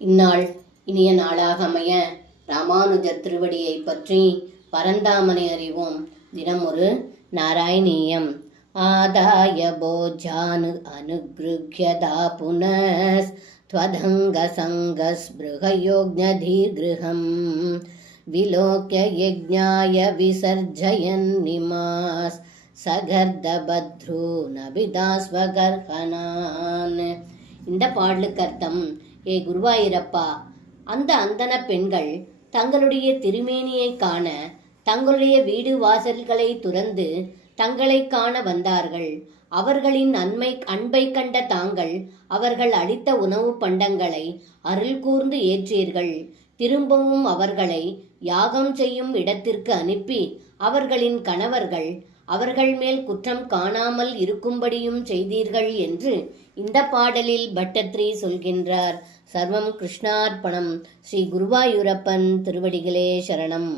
இந்நாள் இனிய நாளாக அமைய ராமானுஜர் திருவடியை பற்றி பரந்தாமனை அறிவோம். தினம் ஒரு நாராயணீயம். ஆதாய போஜானு அனுக்ருஹ்யதா புனஸ் த்வதங்க சங்கஸ்பிருஹயோக்ஞதீர்கிருஹம் விலோக்ய யஜ்ஞாய விசர்ஜயன் நிமாஸ் சகர்தபத்ரு நபிதாஸ்வகர்ஹனான். இந்த பாடலுக்கு அர்த்தம்: ஏ குருவாயூரப்பா, அந்த அந்தன பெண்கள் தங்களுடைய திருமேனியை காண தங்களுடைய வீடு வாசல்களை துறந்து தங்களை காண வந்தார்கள். அவர்களின் அன்பை கண்ட தாங்கள் அவர்கள் அளித்த உணவு பண்டங்களை அருள் கூர்ந்து ஏற்றீர்கள். திரும்பவும் அவர்களை யாகம் செய்யும் இடத்திற்கு அனுப்பி அவர்களின் கணவர்கள் அவர்கள் மேல் குற்றம் காணாமல் இருக்கும்படியும் செய்தீர்கள் என்று இந்த பாடலில் பட்டத்ரி சொல்கின்றார். சர்வம் கிருஷ்ணார்ப்பணம். ஸ்ரீ குருவாயூரப்பன் திருவடிகளே சரணம்.